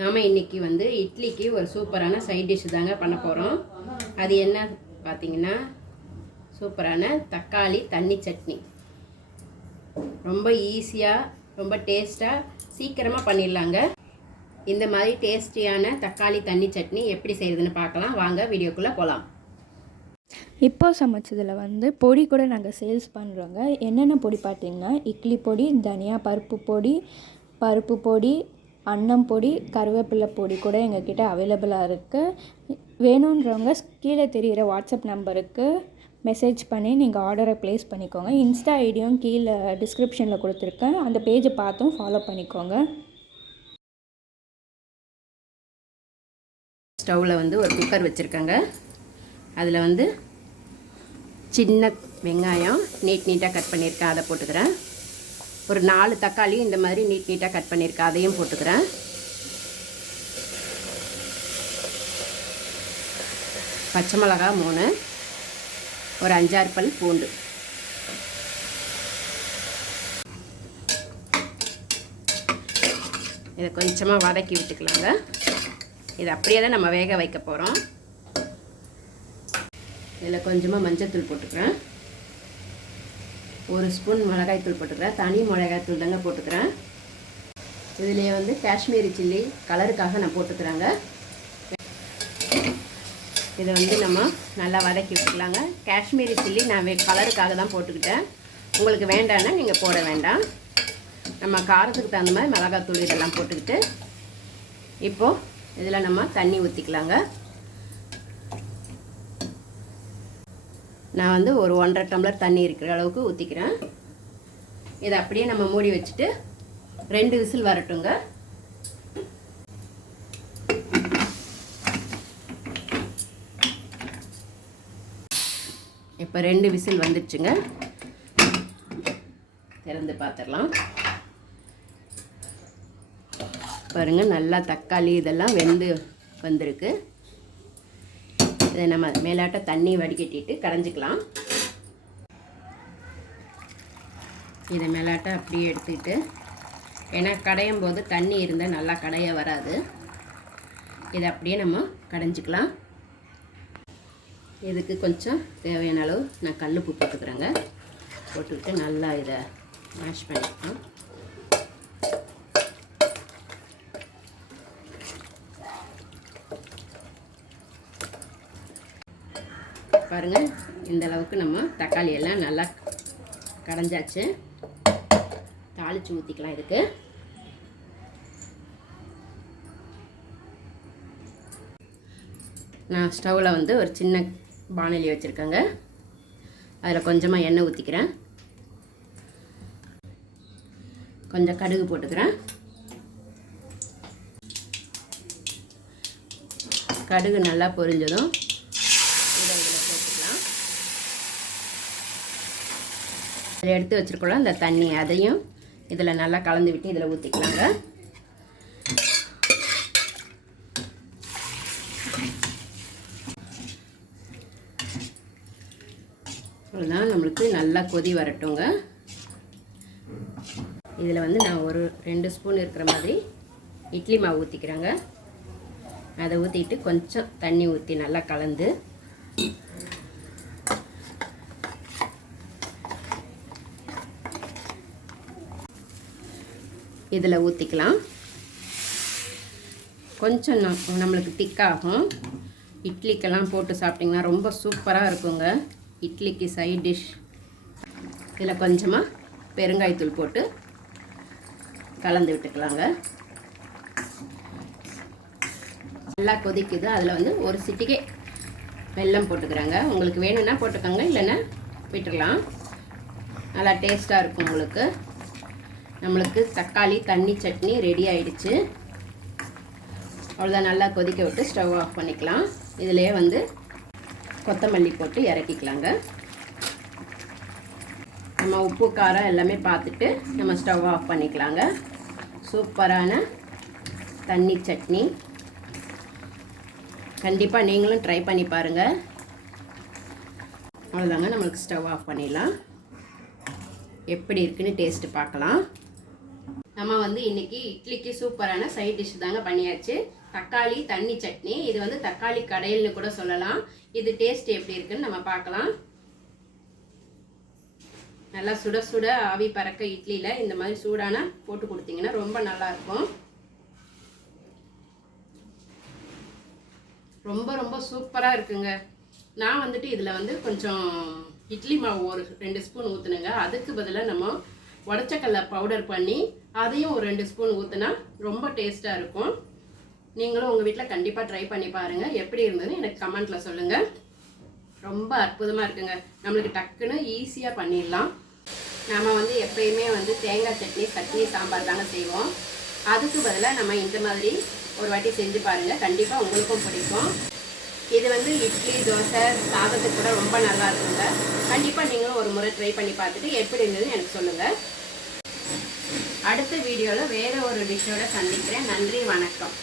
நாம் இன்றைக்கி வந்து இட்லிக்கு ஒரு சூப்பரான சைட் டிஷ் தாங்க பண்ண போகிறோம். அது என்ன பார்த்தீங்கன்னா, சூப்பரான தக்காளி தண்ணி சட்னி. ரொம்ப ஈஸியாக, ரொம்ப டேஸ்ட்டாக, சீக்கிரமாக பண்ணிடலாங்க. இந்த மாதிரி டேஸ்டியான தக்காளி தண்ணி சட்னி எப்படி செய்கிறதுன்னு பார்க்கலாம். வாங்க வீடியோக்குள்ளே போகலாம். இப்போ சமைச்சதில் வந்து பொடி கூட நாங்கள் சேல்ஸ் பண்ணுறோங்க. என்னென்ன பொடி பார்த்திங்கன்னா, இட்லி பொடி, தனியா பருப்பு பொடி, அன்னம் பொடி, கருவேப்பிலை பொடி கூட எங்ககிட்ட அவைலபிளாக இருக்குது. வேணுன்றவங்க கீழே தெரிகிற வாட்ஸ்அப் நம்பருக்கு மெசேஜ் பண்ணி நீங்கள் ஆர்டரை ப்ளேஸ் பண்ணிக்கோங்க. இன்ஸ்டா ஐடியும் கீழே டிஸ்கிரிப்ஷனில் கொடுத்துருக்கேன், அந்த பேஜை பார்த்தும் ஃபாலோ பண்ணிக்கோங்க. ஸ்டவ்வில் வந்து ஒரு குக்கர் வச்சுருக்கேங்க. அதில் வந்து சின்ன வெங்காயம் நீட்டாக கட் பண்ணியிருக்கேன், அதை போட்டுக்கிறேன். ஒரு 4 தக்காளி இந்த மாதிரி நீட்டாக கட் பண்ணியிருக்கேன், அதையும் போட்டுக்கிறேன். பச்சை மிளகா 3, ஒரு 5-6 பல் பூண்டு. இதை கொஞ்சமாக வதக்கி விட்டுக்கலாங்க. இதை அப்படியே தான் நம்ம வேக வைக்க போகிறோம். இதில் கொஞ்சமாக மஞ்சள்தூள் போட்டுக்கிறேன். 1 ஸ்பூன் மிளகாய்த்தூள் போட்டுக்கிறேன். தனி மிளகாய்த்தூள் தாங்க போட்டுக்கிறேன். இதுலேயே வந்து காஷ்மீரி சில்லி கலருக்காக நான் போட்டுக்கிறேங்க. இதை வந்து நம்ம நல்லா வதக்கி விட்டுக்கலாங்க. காஷ்மீரி சில்லி நான் கலருக்காக தான் போட்டுக்கிட்டேன். உங்களுக்கு வேண்டான்னா நீங்கள் போட வேண்டாம். நம்ம காரத்துக்கு தகுந்த மாதிரி மிளகாய்த்தூள் இதெல்லாம் போட்டுக்கிட்டு இப்போது இதில் நம்ம தண்ணி ஊற்றிக்கலாங்க. நான் வந்து ஒரு 1.5 டம்ளர் தண்ணி இருக்கிற அளவுக்கு ஊற்றிக்கிறேன். இதை அப்படியே நம்ம மூடி வச்சுட்டு 2 விசில் வரட்டுங்க. இப்போ 2 விசில் வந்துடுச்சுங்க. திறந்து பார்த்துடலாம். பாருங்கள், நல்லா தக்காளி இதெல்லாம் வெந்து வந்திருக்கு. இதை நம்ம மேலாட்ட தண்ணி வடிகட்டிட்டு கடைஞ்சிக்கலாம். இதை மேலாட்ட அப்படியே எடுத்துக்கிட்டு, ஏன்னா கடையும் போது தண்ணி இருந்தால் நல்லா கடைய வராது. இதை அப்படியே நம்ம கடைஞ்சிக்கலாம். இதுக்கு கொஞ்சம் தேவையான அளவு நான் கல்லுப்பு போட்டுக்கிறேங்க. போட்டுக்கிட்டு நல்லா இதை மேஷ் பண்ணிக்கலாம். பாருங்கள், இந்த அளவுக்கு நம்ம தக்காளி எல்லாம் நல்லா கடைஞ்சாச்சு. தாளித்து ஊற்றிக்கலாம். இதுக்கு நான் ஸ்டவ்வில் வந்து ஒரு சின்ன பானலி வச்சுருக்கேங்க. அதில் கொஞ்சமாக எண்ணெய் ஊற்றிக்கிறேன். கொஞ்சம் கடுகு போட்டுக்கிறேன். கடுகு நல்லா பொரிஞ்சதும் இதில் எடுத்து வச்சுருக்கோம் இந்த தண்ணி, அதையும் இதில் நல்லா கலந்து விட்டு இதில் ஊற்றிக்கலாங்க. அவ்வளோதான், நம்மளுக்கு நல்லா கொதி வரட்டுங்க. இதில் வந்து நான் ஒரு 2 ஸ்பூன் இருக்கிற மாதிரி இட்லி மாவு ஊற்றிக்கிறேங்க. அதை ஊற்றிட்டு கொஞ்சம் தண்ணி ஊற்றி நல்லா கலந்து இதில் ஊற்றிக்கலாம். கொஞ்சம் நம்மளுக்கு திக்காகும். இட்லிக்கெல்லாம் போட்டு சாப்பிட்டிங்கன்னா ரொம்ப சூப்பராக இருக்குங்க. இட்லிக்கு சைட் டிஷ். இதில் கொஞ்சமாக பெருங்காயத்தூள் போட்டு கலந்து விட்டுக்கலாங்க. நல்லா கொதிக்குது. அதில் வந்து ஒரு சிட்டிகை வெல்லம் போட்டுக்கிறாங்க. உங்களுக்கு வேணும்னா போட்டுக்கோங்க, இல்லைன்னா விட்டுடலாம். நல்லா டேஸ்ட்டாக இருக்கும் உங்களுக்கு. நம்மளுக்கு தக்காளி தண்ணி சட்னி ரெடி ஆயிடுச்சு. அவ்வளோதான், நல்லா கொதிக்க விட்டு ஸ்டவ் ஆஃப் பண்ணிக்கலாம். இதிலே வந்து கொத்தமல்லி போட்டு இறக்கிக்கலாங்க. நம்ம உப்பு காரம் எல்லாமே பார்த்துட்டு நம்ம ஸ்டவ் ஆஃப் பண்ணிக்கலாங்க. சூப்பரான தண்ணி சட்னி. கண்டிப்பாக நீங்களும் ட்ரை பண்ணி பாருங்கள். அவ்வளோதாங்க, நம்மளுக்கு ஸ்டவ் ஆஃப் பண்ணிடலாம். எப்படி இருக்குன்னு டேஸ்ட்டு பார்க்கலாம். நம்ம வந்து இன்னைக்கு இட்லிக்கு சூப்பரான சைட் டிஷ் தாங்க பண்ணியாச்சு. தக்காளி தண்ணி சட்னி. இது வந்து தக்காளி கடையல்னு கூட சொல்லலாம். இது டேஸ்ட் எப்படி இருக்குன்னு நம்ம பார்க்கலாம். நல்லா சுட சுட ஆவி பறக்க இட்லியில இந்த மாதிரி சூடான போட்டு கொடுத்தீங்கன்னா ரொம்ப நல்லா இருக்கும். ரொம்ப ரொம்ப சூப்பரா இருக்குங்க. நான் வந்துட்டு இதுல வந்து கொஞ்சம் இட்லி மாவு ஒரு 2 ஸ்பூன் ஊத்துனுங்க. அதுக்கு பதிலாக நம்ம உடச்சக்கல்ல பவுடர் பண்ணி அதையும் ஒரு 2 ஸ்பூன் ஊற்றினா ரொம்ப டேஸ்ட்டாக இருக்கும். நீங்களும் உங்கள் வீட்டில் கண்டிப்பாக ட்ரை பண்ணி பாருங்கள். எப்படி இருந்ததுன்னு எனக்கு கமெண்ட்டில் சொல்லுங்கள். ரொம்ப அற்புதமாக இருக்குங்க. நம்மளுக்கு டக்குன்னு ஈஸியாக பண்ணிடலாம். நம்ம வந்து எப்பயுமே வந்து தேங்காய் சட்னி சாம்பார் தாங்க செய்வோம். அதுக்கு பதிலாக நம்ம இந்த மாதிரி ஒரு வாட்டி செஞ்சு பாருங்கள். கண்டிப்பாக உங்களுக்கும் பிடிக்கும். இது வந்து இட்லி தோசை சாதத்துக்கு கூட ரொம்ப நல்லா இருக்குங்க. கண்டிப்பாக நீங்களும் ஒரு முறை ட்ரை பண்ணி பார்த்துட்டு எப்படி இருந்ததுன்னு எனக்கு சொல்லுங்கள். அடுத்த வீடியோவில் வேறு ஒரு டிஷ்ஷோட சந்திக்கிறேன். நன்றி, வணக்கம்.